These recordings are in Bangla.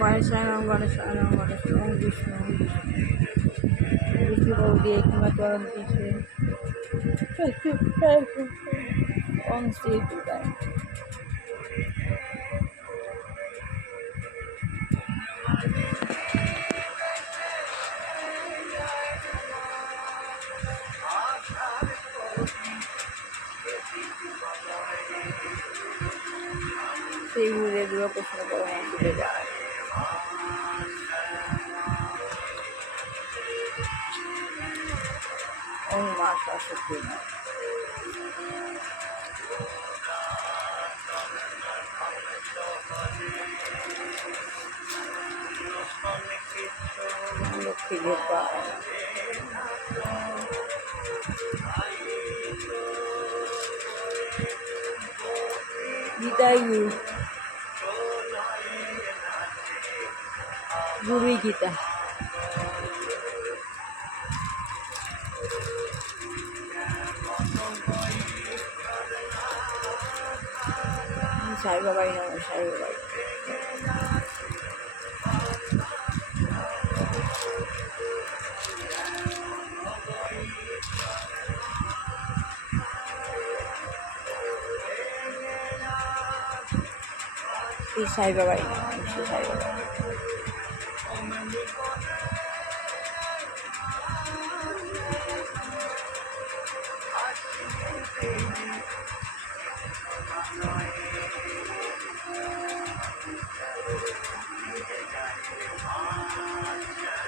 গণেশায় নম গণেশায় নম গণেশ ওম বিষ্ণু বিষ্ণুবাবু দিয়ে কিংবা চরণ দিয়েছে ওম শ্রী দুর্গায়। শ্রী গুরুদেব দুর্গাকৃষ্ণ পরমহংসদেব যায়। ওম মা সরস্বতী নয়। লক্ষ্মী দেব পায় গীতাই গুরু গুরুই গীতা। সাই বাবাই নম সাই বাবাই। শ্রী সাই বাবাই নম শ্রী সাই বাবাই।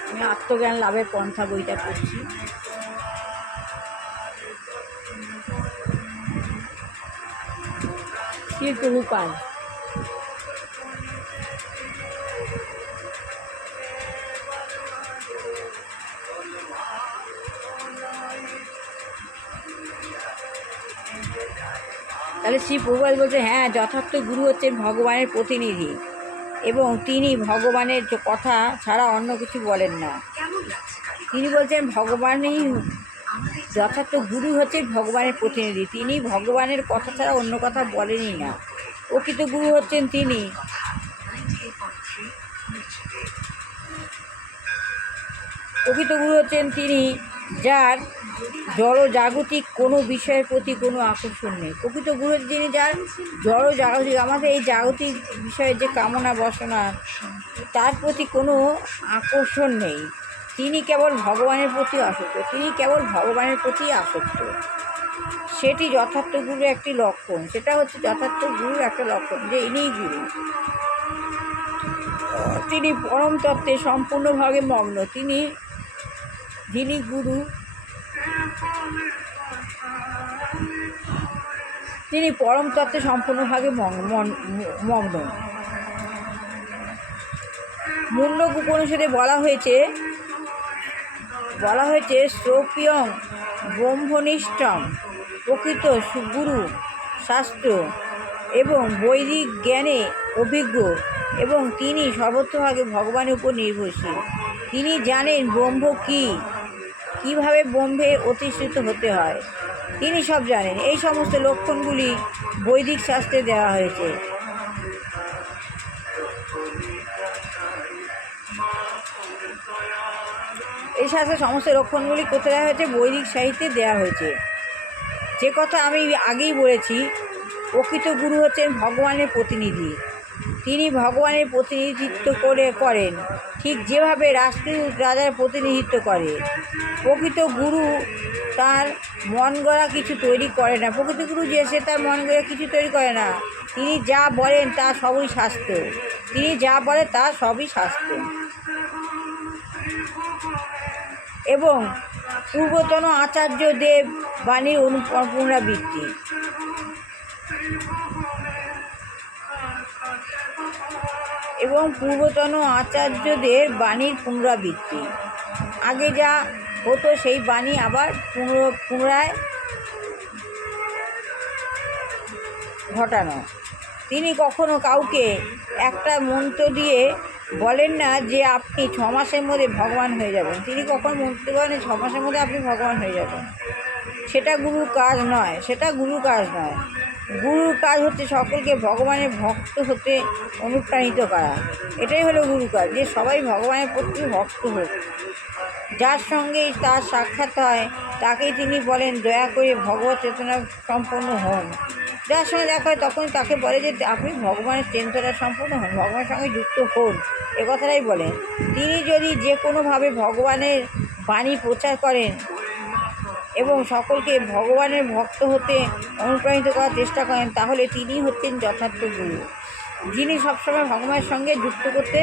আমি আত্মজ্ঞান লাভের পন্থা বইটা পড়ছি। শ্রী প্রভুপাদ তাহলে শ্রী প্রভুপাদ বলছে হ্যাঁ, যথার্থ গুরু হচ্ছেন ভগবানের প্রতিনিধি এবং তিনি ভগবানের কথা ছাড়া অন্য কিছু বলেন না। তিনি বলছেন ভগবানই যথার্থ গুরু হচ্ছেন ভগবানের প্রতিনিধি, তিনি ভগবানের কথা ছাড়া অন্য কথা বলেনই না। প্রকৃত গুরু হচ্ছেন তিনি যার জড়জাগতিক কোনো বিষয়ের প্রতি কোনো আকর্ষণ নেই। প্রকৃত গুরু যিনি যার জড়জাগতিক আমাদের এই জাগতিক বিষয়ে যে কামনা বাসনা তার প্রতি কোনো আকর্ষণ নেই। তিনি কেবল ভগবানের প্রতি আসক্ত। সেটি যথার্থ গুরুর একটি লক্ষণ। সেটা হচ্ছে যথার্থ গুরুর একটা লক্ষণ যে ইনিই গুরু। তিনি পরম তত্ত্বে সম্পূর্ণভাবে মগ্ন। যিনি গুরু তিনি পরম তত্ত্বে সম্পূর্ণভাবে মগ্ন। মুন্ডক উপনিষদে বলা হয়েছে শ্রোপিয়ং ব্রহ্মনিষ্ঠম প্রকৃত গুরু শাস্ত্র এবং বৈদিক জ্ঞানে অভিজ্ঞ এবং তিনি সর্বত্রভাবে ভগবানের উপর নির্ভরশীল। তিনি জানেন ব্রহ্ম কীভাবে ব্রহ্মে অধিষ্ঠিত হতে হয়, তিনি সব জানেন। এই সমস্ত লক্ষণগুলি বৈদিক শাস্ত্রে দেওয়া হয়েছে। এই শাস্ত্রে সমস্ত লক্ষণগুলি কোথায় দেওয়া হয়েছে? বৈদিক সাহিত্যে দেওয়া হয়েছে। যে কথা আমি আগেই বলেছি, প্রকৃত গুরু হচ্ছেন ভগবানের প্রতিনিধি। তিনি ভগবানের প্রতিনিধিত্ব করেন ঠিক যেভাবে রাজার প্রতিনিধিত্ব করে। প্রকৃত গুরু তার মন গড়া কিছু তৈরি করে না। প্রকৃত গুরু সে তার মন গড়া কিছু তৈরি করে না। তিনি যা বলেন তা সবই শাস্ত্র। এবং পূর্বতন আচার্যদেব বাণীর পুনরাবৃত্তি। আগে যা হতো সেই বাণী আবার পুনরায় ঘটানো। তিনি কখনো কাউকে একটা মন্ত্র দিয়ে বলেন না যে আপনি 6 মাসের মধ্যে ভগবান হয়ে যাবেন। তিনি কখনো মন্ত্র করেন 6 মাসের মধ্যে আপনি ভগবান হয়ে যাবেন। সেটা গুরুর কাজ নয়, সেটা গুরুর কাজ নয়। গুরুর কাজ হচ্ছে সকলকে ভগবানের ভক্ত হতে অনুপ্রাণিত করা। এটাই হলো গুরুর কাজ, যে সবাই ভগবানের প্রতি ভক্ত হোক। যার সঙ্গে তার সাক্ষাৎ হয় তাকেই তিনি বলেন দয়া করে ভগবত চেতনা সম্পন্ন হন। যার সঙ্গে দেখা হয় তখন তাকে বলে যে আপনি ভগবানের চেতনা সম্পন্ন হন, ভগবানের সঙ্গে যুক্ত হন, এ কথাটাই বলেন। তিনি যদি যে কোনোভাবে ভগবানের বাণী প্রচার করেন এবং সকলকে ভগবানের ভক্ত হতে অনুপ্রাণিত করার চেষ্টা করেন, তাহলে তিনি হচ্ছেন যথার্থ গুরু, যিনি সবসময় ভগবানের সঙ্গে যুক্ত করতে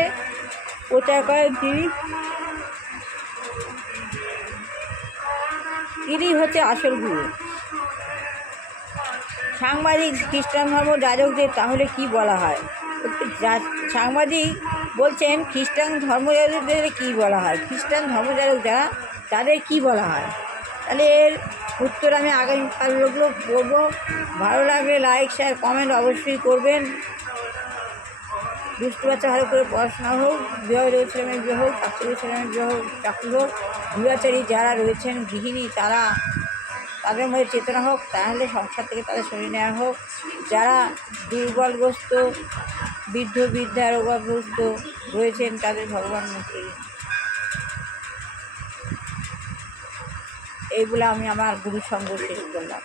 প্রচার করেন। তিনি হচ্ছে আসল গুরু। সাংবাদিক খ্রিস্টান ধর্ম যাজকদের তাহলে কি বলা হয়? সাংবাদিক বলছেন খ্রিস্টান ধর্মযাজকদের কী বলা হয়, খ্রিস্টান ধর্মযাজক যারা তাদের কি বলা হয়। তাহলে এর উত্তর আমি আগামীকালগুলো করবো। ভালো লাগলে লাইক, শেয়ার, কমেন্ট অবশ্যই করবেন। দুষ্টু বাচ্চা ভালো করে পড়াশোনা হোক, বিবাহ ছেলেমেয়ের বিয়ে হোক, চাকরি ছেলেমেয়ের বিয়ে হোক, চাকরি হোক, গৃহচারী যারা রয়েছেন গৃহিণী তাদের মধ্যে চেতনা হোক, তাহলে সংসার থেকে তাদের সরিয়ে নেওয়া হোক। যারা দুর্বলগ্রস্ত, বৃদ্ধ বৃদ্ধা রোগগ্রস্ত রয়েছেন তাদের ভগবান মুক্তি, এইগুলো আমি আমার গুরু সঙ্গ শেষ করলাম।